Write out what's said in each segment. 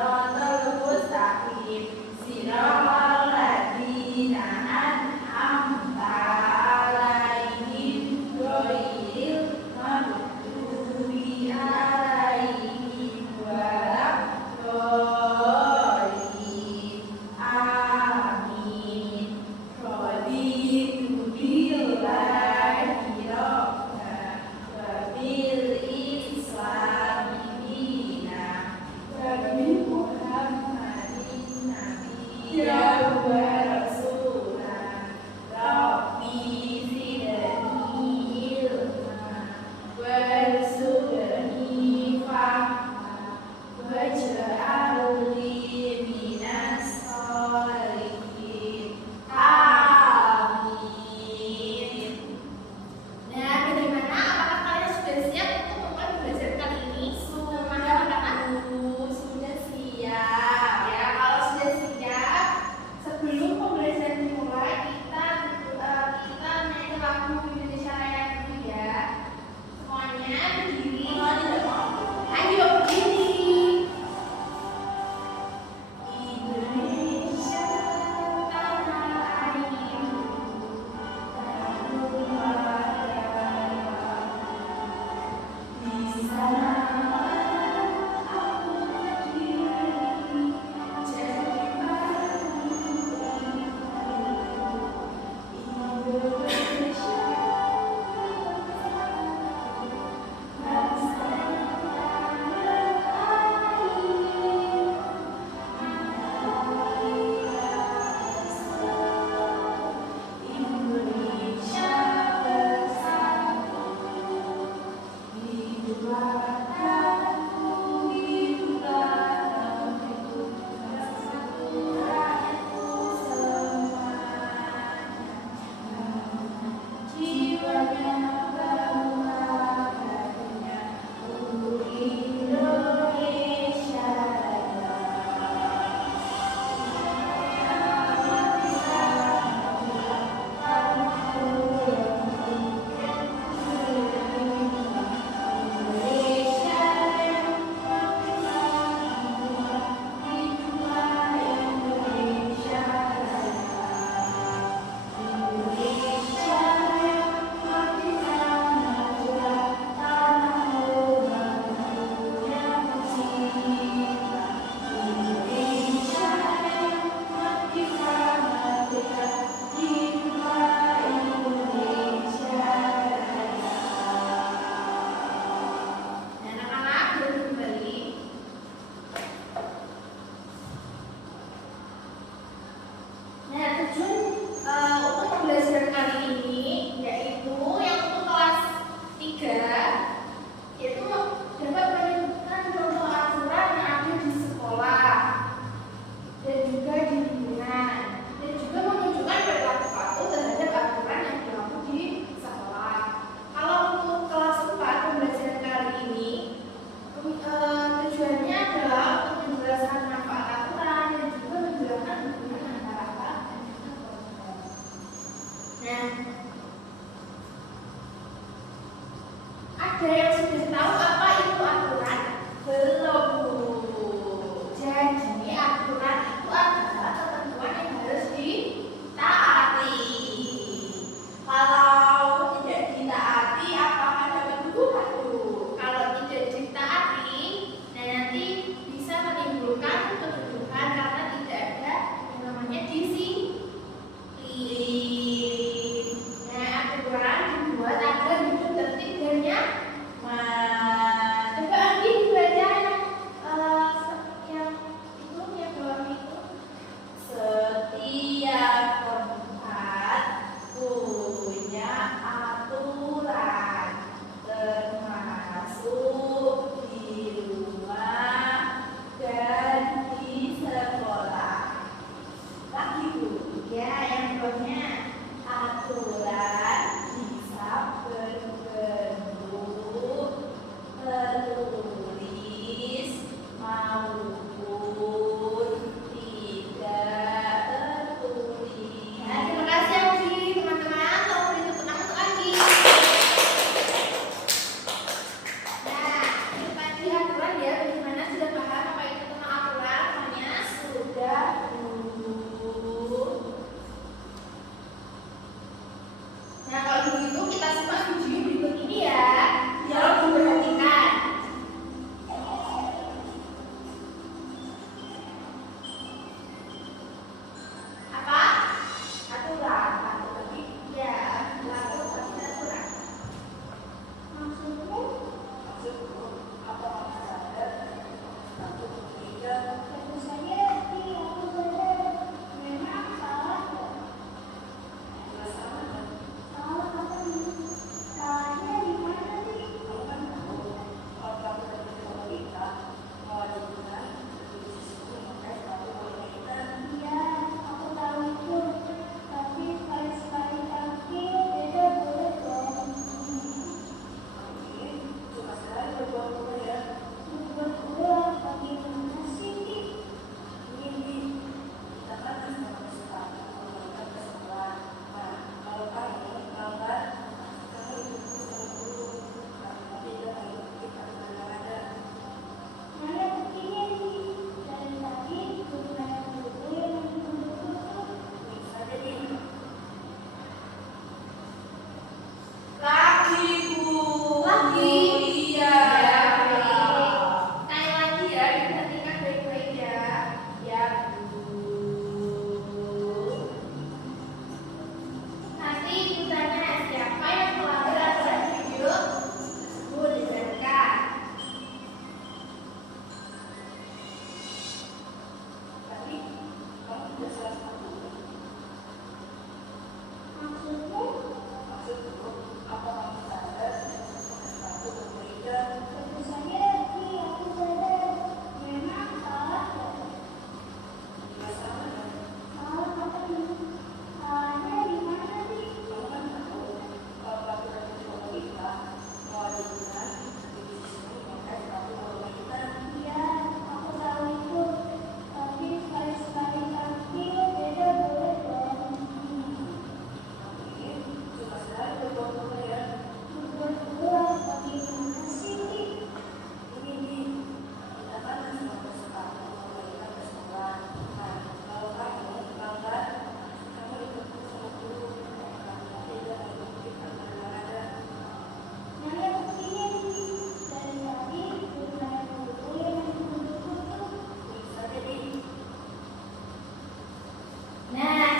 Shiratal mustaqim Shiratal ladzina an'amta 'alaihim ghairil maghdubi 'alaihim waladdallin. Amin. Raditu billahi rabban wa bil islami dinan wa bi Muhammadin nabiyyan wa rasulan. Rabbi zidni ilman warzuqni fahman waj'alni minas sholihin. Amin. Nah, bagaimana? Apakah kalian sudah siap untuk memulai belajar kali ini? Sudah siap. Ya, kalau sudah siap, sebelum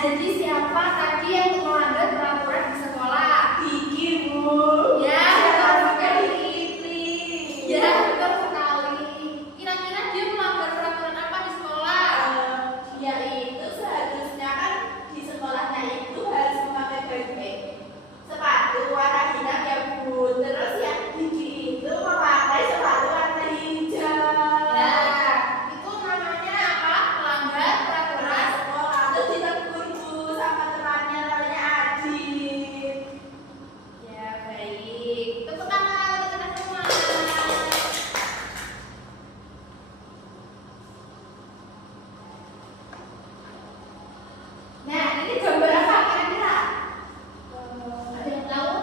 jadi siapa tadi yang melanggar peraturan di sekolah? Kiki, Bu. Ya, Siapa betul sekali sekali. Kiki? Ya, betul sekali. Kira-kira dia melanggar peraturan apa di sekolah? Dia itu seharusnya kan di sekolahnya itu harus memakai backpack, sepatu warna hitam ya Bu. Terus yang Kiki itu memakai sepatu warna hijau. Nah, itu namanya apa? Melanggar peraturan. Sekolah itu ditegur Bu sama temannya namanya Adit. Ya, baik. Tepuk tangan untuk kita semua. Nah, ini gambar apa kira-kira? Ada yang tahu?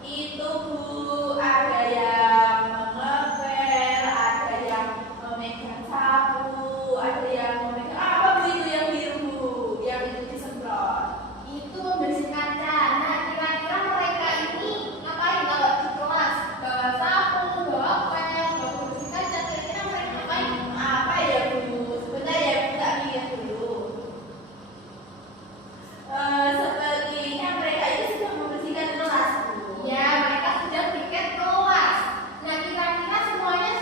Itu Bu, ada yang mengepel, ada yang memegang sapu, ada yang memegang apa Bu itu yang biru Bu, yang itu disemprot. Itu membersihkan kaca. Nah, kira-kira mereka ini ngapain kalau di kelas? Bawa sapu, bawa pel, bawa membersihkan kaca. Kira-kira mereka ngapain? Apa ya Bu? Sebentar ya Bu, tak mikir dulu. Sepertinya mereka itu sudah membersihkan kelas Bu. Ya, mereka sudah piket kelas. Nah, kira-kira semuanya,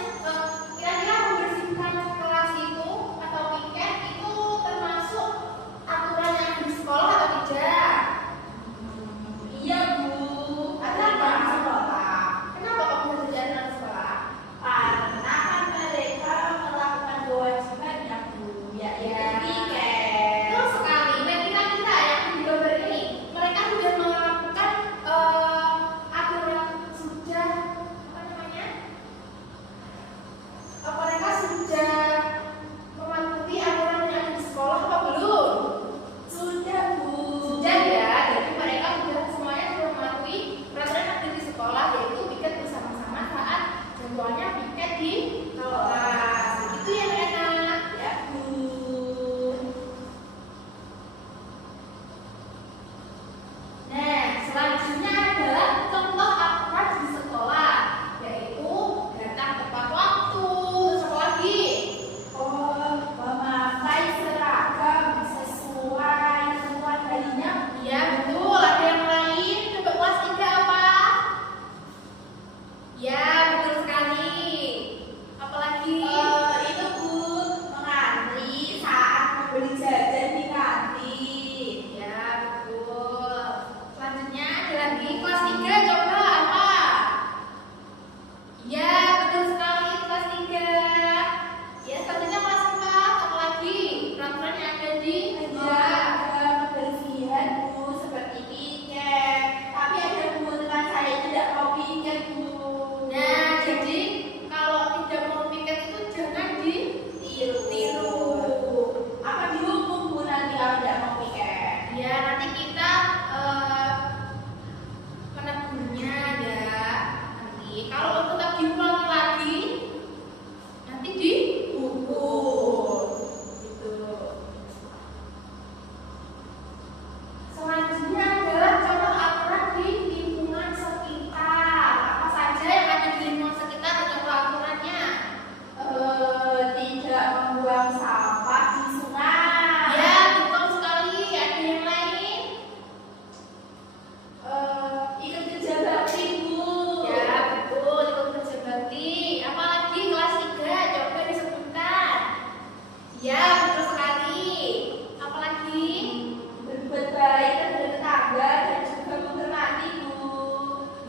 kira-kira membersihkan kelas itu atau piket itu termasuk aturan yang di sekolah atau tidak? Iya Bu, ada di sekolah. Kenapa kok bisa jadi anak sekolah? Karena kan mereka melakukan kewajibannya Bu, yaitu piket. Betul sekali. Nah, kira-kira yang di gambar ini mereka sudah melakukan aturan sudah apa namanya? Mereka sudah mematuhi aturan yang ada di sekolah apa belum? Sudah Bu. Sudah ya. Jadi mereka sudah semuanya sudah mematuhi peraturan yang ada di sekolah, yaitu piket bersama-sama saat jadwalnya piket di kelas. Itu ya mereka. Ya Bu. Nah, selanjutnya adalah contoh aturan di sekolah, yaitu datang tepat waktu. Terus apa lagi? Oh, memakai seragam sesuai temuan harinya. Iya, betul. Ada yang lain? Coba kelas 3 apa? Ya, betul sekali. Apalagi? Itu Bu, mengantri saat membeli jajan di kantin. Ya, betul. Selanjutnya ada lagi kelas 3, coba apa? Ya, betul sekali kelas 3. Ya, selanjutnya kelas 4, apa lagi? Peraturan yang ada di sekolah. Menjaga kebersihan Bu, seperti piket. Tapi ada Bu teman saya tidak mau piket Bu. Nah, jadi kalau tidak mau piket itu jangan ditiru. Apa dihukum Bu nanti kalau tidak mau piket? Ya, nanti kita menegurnya ya. Nanti kalau tetap diulangi lagi, nanti dihukum. Gitu. Selanjutnya adalah contoh aturan di lingkungan sekitar. Apa saja yang ada di lingkungan sekitar contoh aturannya? Tidak membuang sampah di sungai. Ya, betul sekali. Ada yang lain? Ikut kerja bakti Bu. Ya, betul. Ikut kerja bakti. Apalagi kelas 3, coba disebutkan. Ya, betul sekali. Apalagi? Berbuat baik terhadap tetangga dan juga menghormati Bu.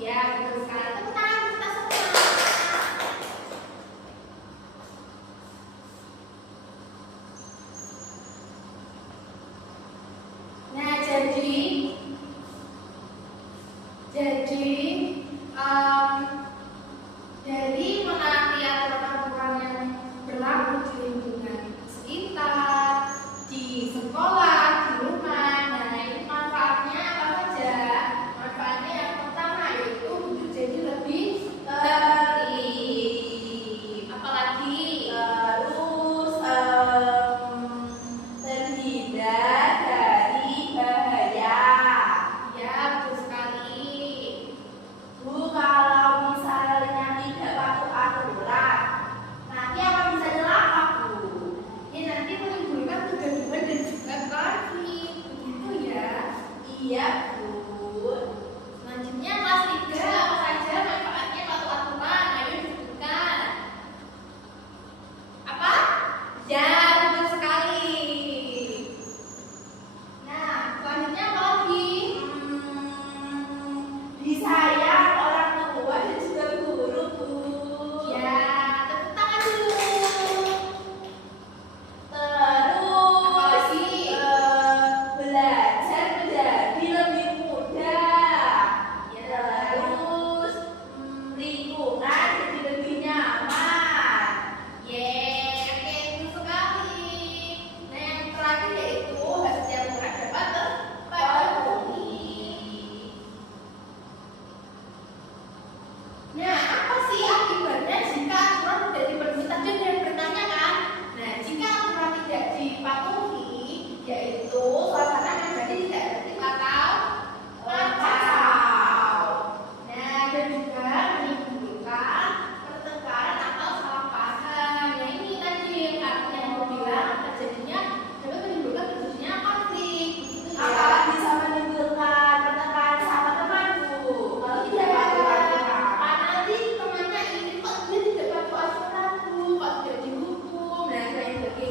Ya, betul sekali. Tepuk tangan kita semua. Nah, jadi dari menaati aturan-aturan yang berlaku di lingkungan sekitar,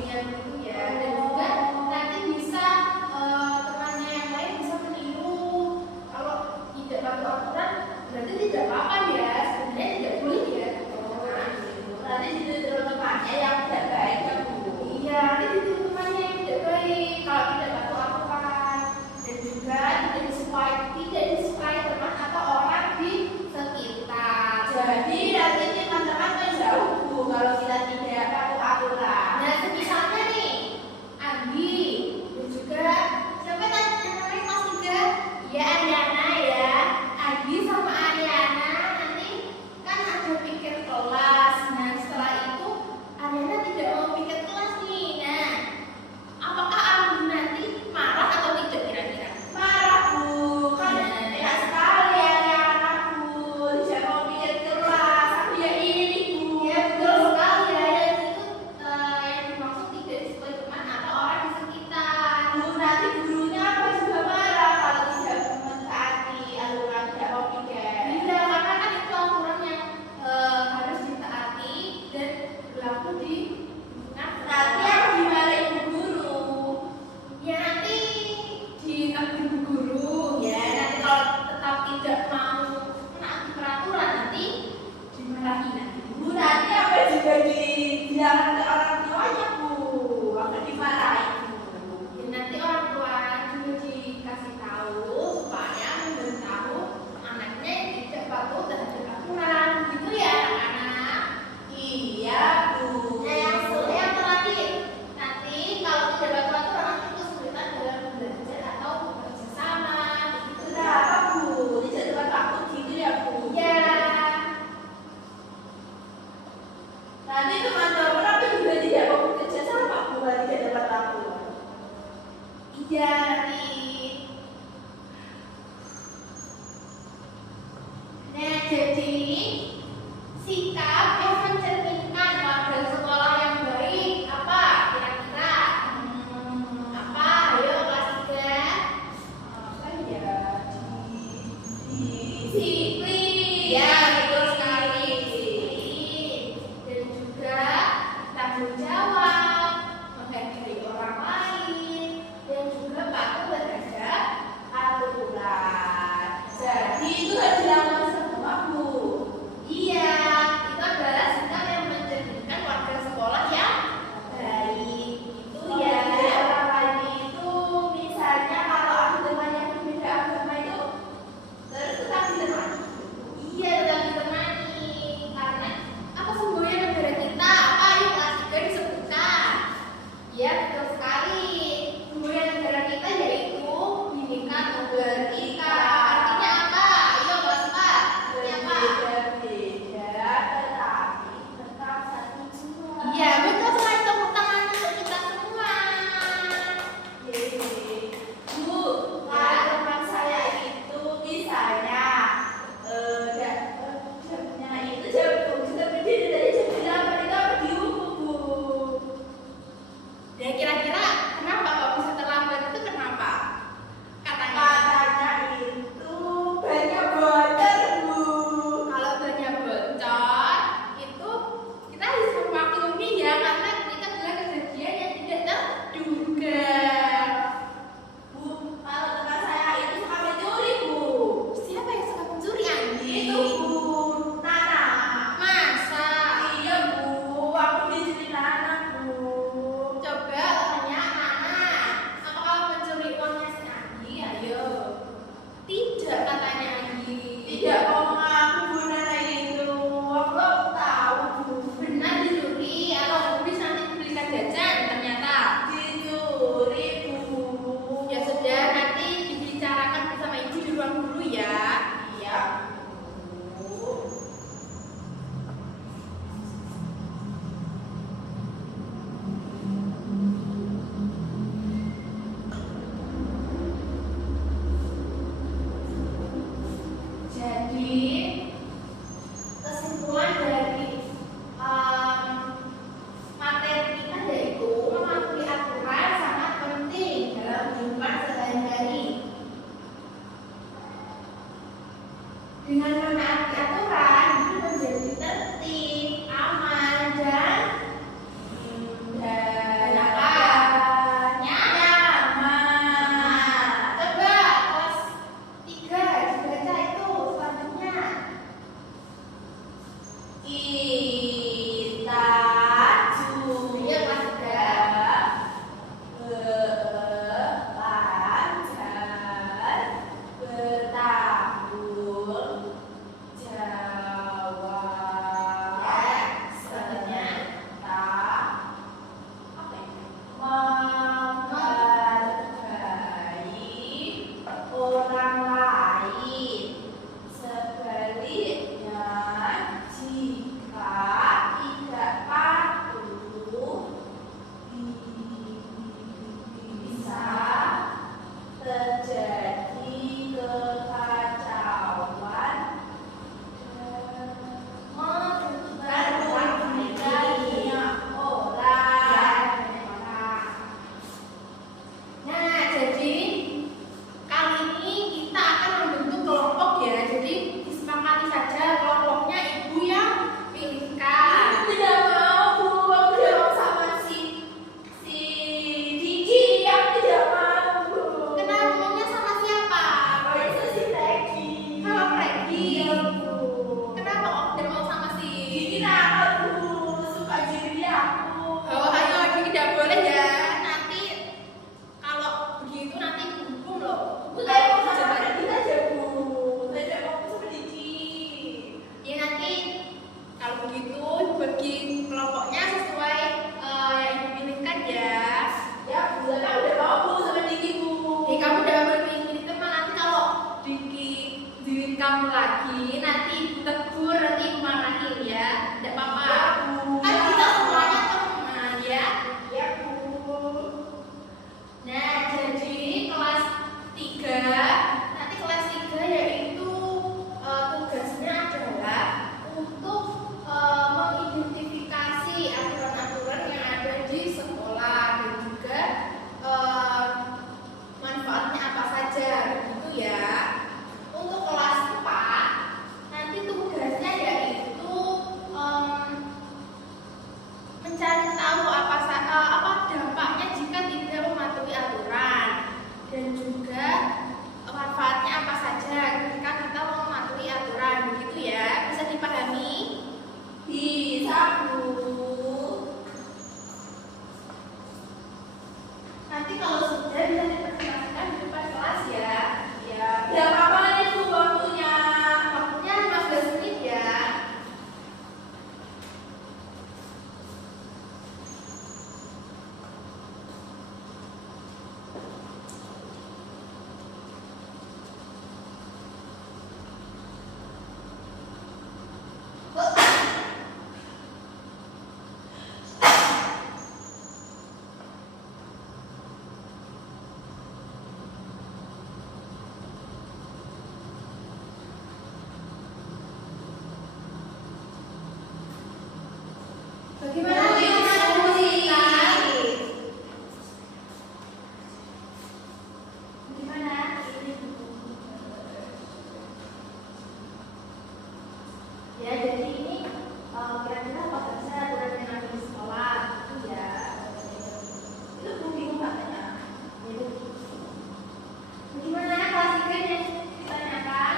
Iya begitu ya. Dan juga nanti bisa temannya yang lain bisa meniru. Kalau tidak patuh aturan berarti tidak apa-apa ya. Sebenarnya tidak boleh ya. Nanti ditiru temannya yang tidak baik ya Bu. Iya, nanti ditiru temannya yang tidak baik kalau tidak patuh aturan. Dan juga tidak disukai teman atau orang di sekitar. Jadi nanti teman-teman menjauh Bu kalau kita tidak patuh aturan. Nah, misalnya nih, Andi dan juga siapa tadi yang namanya kelas 3? Ya, Ariana ya. Andi sama Ariana nanti kan ada pikir kelas. Nah, setelah itu Ariana tidak mau pikir kelas nih. Nah, apakah Andi nanti marah atau tidak kira-kira? Marah Bu, kan enak sekali anak Bu. Tidak mau pikir kelas, aku ya ini Bu. Ya, betul sekali ya. Dan itu yang dimaksud tidak disukai teman atau orang di sekitar. Bu, nanti gurunya apa juga marah kalau tidak mentaati aturan tidak mau pikir. Iya, karena kan itu aturan yang harus ditaati dan berlaku di lingkungan. Nanti aku dimarahin Bu guru. Ya nanti ditegur bu guru ya. Nanti kalau tetap tidak mau menaati peraturan nanti dimarahi nanti. Bu, nanti apa juga dibilang ke orang tuanya Bu, akan dimarahin Bu. Ya, nanti orang tua juga dikasih tahu supaya memberitahu anaknya yang tidak patuh terhadap aturan. Gitu ya anak-anak. Iya Bu. Nah, yang terakhir, nanti kalau tidak patuh aturan nanti kesulitan dalam belajar atau bekerja sama. Begitu Kenapa Bu? Tidak dapat waktu gitu ya Bu? ya. Nanti teman-teman aku juga tidak mau bekerja sama Bu, kalau tidak dapat waktu. Iya nanti. Nah, jadi sikap yang mencerminkan warga sekolah yang baik apa kira-kira? Apa? Ayo kelas 3. Apa ya? Disiplin. Ya, betul sekali. Dan juga tanggung jawab, menghargai orang lain, dan juga patuh terhadap Aturan. Jadi itu harus dilakukan semua Bu. iya, itu adalah sikap yang mencerminkan warga sekolah yang baik. Itu ya. Menghargai orang lain itu misalnya kalau aku teman yang berbeda agama itu terus tetap ditemani. Iya, tetap ditemani. Karena apa semboyan negara kita? Apa ayo kelas 3 disebutkan? Ya, betul sekali. Semboyan negara kita yaitu Bhinneka Tunggal Ika. Artinya apa? Ayo kelas 4. Artinya apa? Berbeda tetapi tetap satu semua. Iya, betul sekali. Tepuk tangan untuk kita semua. Yeay. Bu, kalau teman saya itu misalnya jamnya itu jam sudah berdiri dari jam 8 itu apa dihukum Bu? Dan kira-kira kenapa kok bisa terlambat itu kenapa? Katanya. Katanya itu banyak bocor Bu. Kalau banyak bocor itu kita harus memaklumi ya karena itu adalah kejadian yang tidak terduga. Bu, kalau teman saya itu suka mencuri Bu. Siapa yang suka mencuri Andi? Itu Bu, Nana. Masa? Iya Bu, aku dicuri Nana Bu. Coba tanya Nanti kalau sudah bisa dipresentasikan di depan kelas ya. Ya, berapa menit Bu waktunya? Waktunya 15 menit ya. Bagaimana Bu, ini diskusi. Gimana? Ya, jadi ini kira-kira apa saja aturan yang ada di sekolah itu ya. Itu Bu bingung katanya. Bagaimana kelas 3 yang ditanyakan?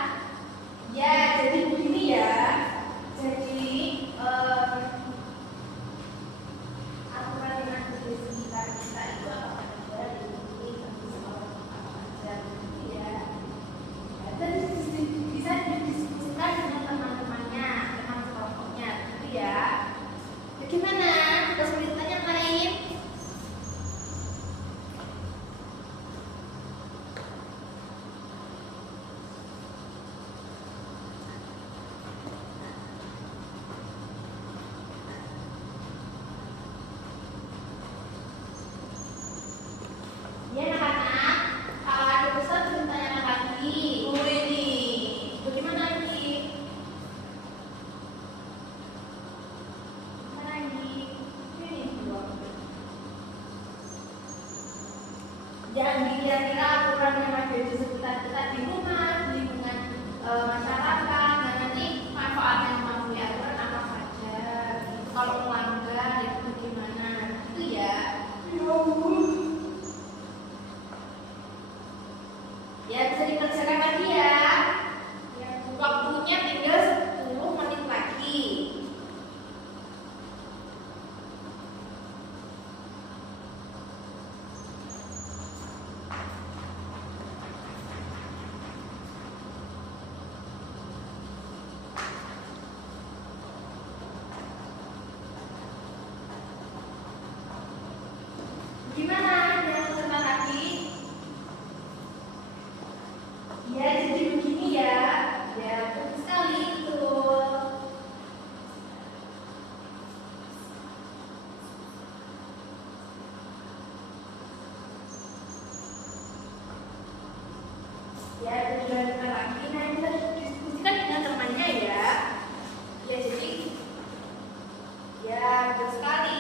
Ya, jadi begini ya. Jadi aturan yang ada di sekitar kita itu apa saja diikuti di sekolah apa saja gitu ya. Dan bisa didiskusikan dengan teman-temannya, teman sekelompoknya gitu ya. Bagaimana? Kesulitan yang lain? Ya anak-anak, kalau ada pesan bisa tanyakan lagi. Bu ini. Bagaimana lagi? Mana lagi? Ini dua. Jadi kira-kira aturan yang ada di sekitar kita di rumah, di lingkungan masyarakat, dan nanti manfaat yang mau diatur apa saja. Gitu. Kalau melanggar itu bagaimana? Itu ya. Ya Bu. Ya bisa dikerjakan lagi ya. Waktunya tinggal 10 menit lagi. Gimana? Ada yang pesan lagi? Ya, jadi begini ya. Ya, betul sekali itu. Ya, tujuan lagi. Nah, kita diskusikan dengan temannya ya. Ya, jadi ya, betul sekali.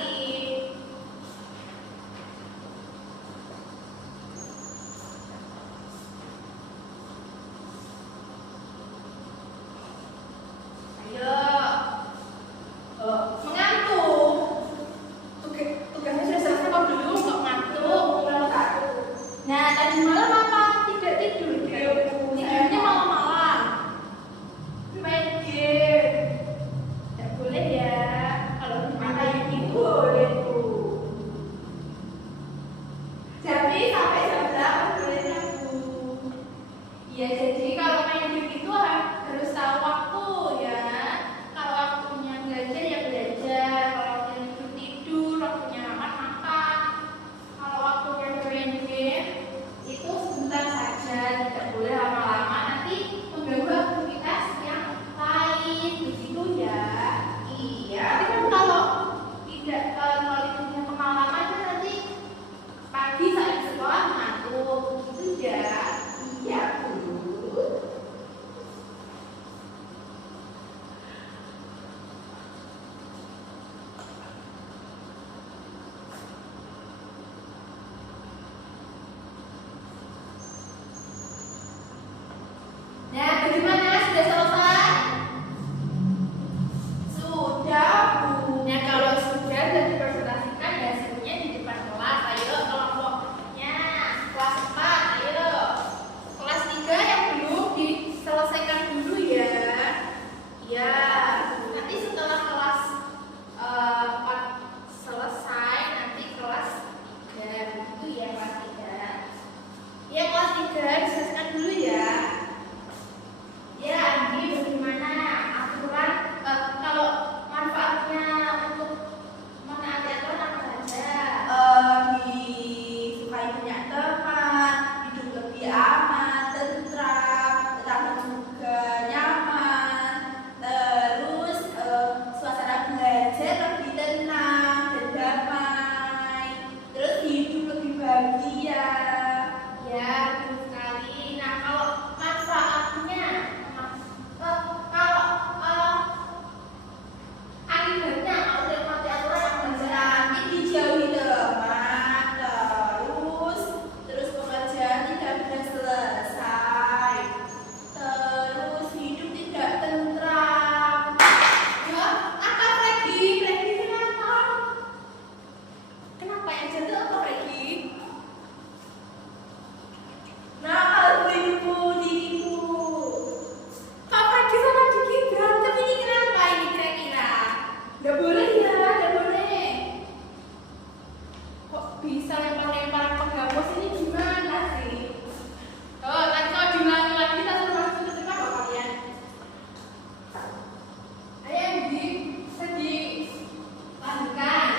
Ayo. Mengantuk. Tugasnya sudah selesai apa belum? Kok ngantuk? Nah, tadi malam apa? Tidak tidur. Tidurnya malam-malam. Main game. Tidak boleh ya. Kalau dimarahin itu boleh Bu. Jadi sampai jam berapa bolehnya Bu? Ya, jadi kalau main game itu harus tahu waktu ya. Kalau waktunya belajar ya belajar, kalau waktunya tidur tidur, waktunya makan makan. Kalau waktunya bermain game itu sebentar saja, tidak boleh lama-lama nanti mengganggu aktivitas yang lain begitu ya. Iya. Tapi kan kalau tidak kalau itu punya pengalaman kan nanti pagi saat di sekolah ngantuk gitu ya. Iya Bu. bahagia. Ya, betul sekali. Nah, kalau manfaatnya, kalau akibatnya kalau tidak mati aturan yang benar. Nanti dijauhi teman, terus pekerjaan tidak bisa selesai, terus hidup tidak tentram. Ya, apa Freddy? Freddy kenapa? Kenapa yang jatuh apa Freddy? Nakal hidupku diriku. Kak Freddy sama Diki berantem ini kenapa ini kira-kira? Gak boleh ya, gak boleh. Kok bisa lempar-lempar penghapus ini gimana sih? Oh, nanti kalau diulangi lagi kita suruh masuk ke depan loh kalian. Ayo Andi, lanjutkan.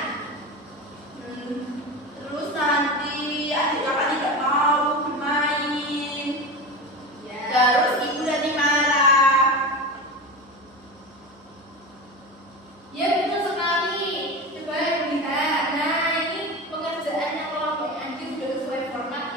Terus nanti adik kakak tidak mau bermain. Ya. Terus ibu nanti marah. Ya betul sekali. Coba lihat. Nah ini pekerjaan yang kelompok Andi sudah sesuai format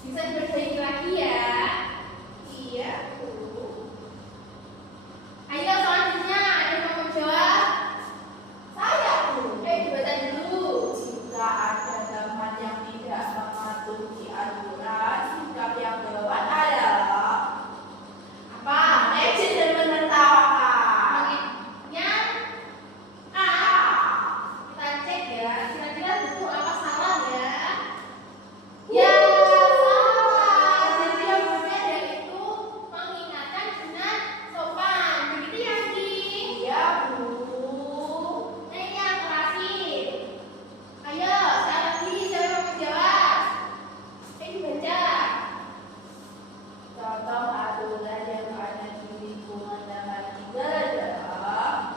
Bisa diperbaiki lagi ya. Iya, Bu. Ayo selanjutnya, ada yang mau menjawab? Saya, Bu. Dibaca dulu. Jika ada teman yang tidak mematuhi aturan, sikap yang tepat adalah Apa? mengejek dan menertawakan. Yang A. Kita cek ya. Kira-kira betul apa salah ya? Ya, salah. Jadi yang benar yaitu mengingatkan dengan sopan. Begitu ya, Di? Iya, Bu. Nah, ini yang terakhir. Ayo, sekali lagi siapa yang mau menjawab? Dibaca. Contoh aturan yang ada di lingkungan dapat adalah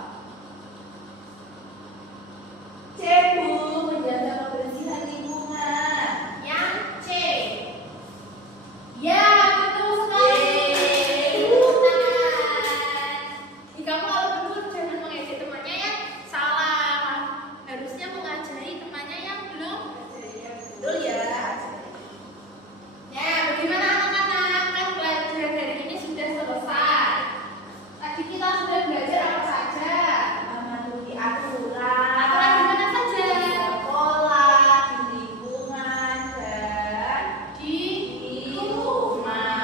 C, Bu, menjaga kebersihan lingkungan. Yang C. Ya, betul sekali. Yeay. Tepuk tangan. Jika kalau betul jangan mengejek temannya yang salah. Harusnya mengajari temannya yang belum. Betul ya. Ya, bagaimana anak-anak? Kan pelajaran hari ini sudah selesai. Tadi kita sudah belajar apa saja? Mematuhi aturan. Aturan di mana saja? Di sekolah, di lingkungan, dan Di di rumah.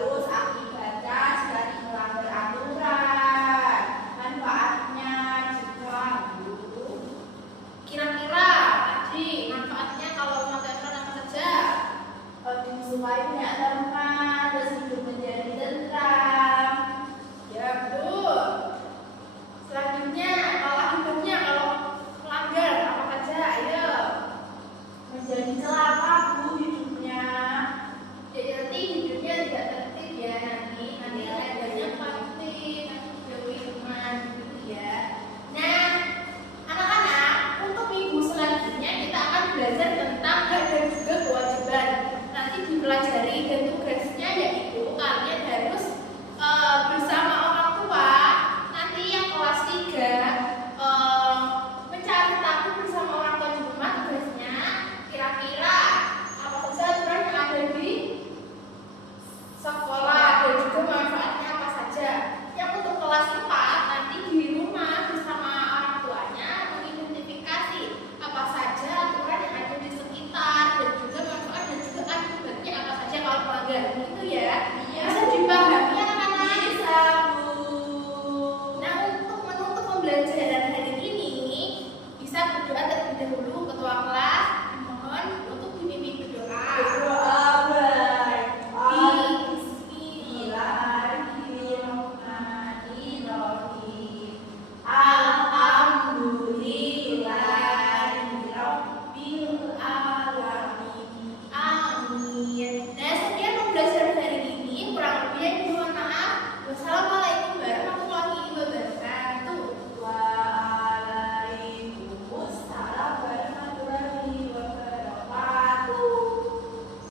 Terus akibatnya jika melanggar aturan. Manfaatnya jika Bu. kira-kira tadi manfaatnya kalau memakai aturan apa saja? Supaya punya teman, terus hidup menjadi tentram. Ya betul. Selanjutnya kalau akibatnya kalau melanggar apa saja? Ayo. Menjadi celaka, Bu, hidupnya. Jadi nanti hidupnya tidak tertib ya nanti adanya pasti menjauhi teman gitu ya. Nah, anak-anak untuk minggu selanjutnya kita akan belajar tentang hak dan juga kewajiban. Nanti dipelajari dan tugasnya yaitu kalian harus bersama orang tua. Nanti yang kelas 3 mencari tahu bersama orang tua di rumah tugasnya. Kira-kira apa saja aturan yang ada di sekolah dan juga manfaatnya apa saja. Yang untuk kelas 4 nanti di rumah bersama orang tuanya mengidentifikasi apa saja aturan yang ada di sekitar dan juga manfaat dan juga akibatnya apa saja kalau melanggar. Begitu ya. Iya. Bisa dipahami anak-anak? Bisa, Bu. Nah, untuk menutup pembelajaran hari ini bisa berdoa terlebih dahulu ketua kelas.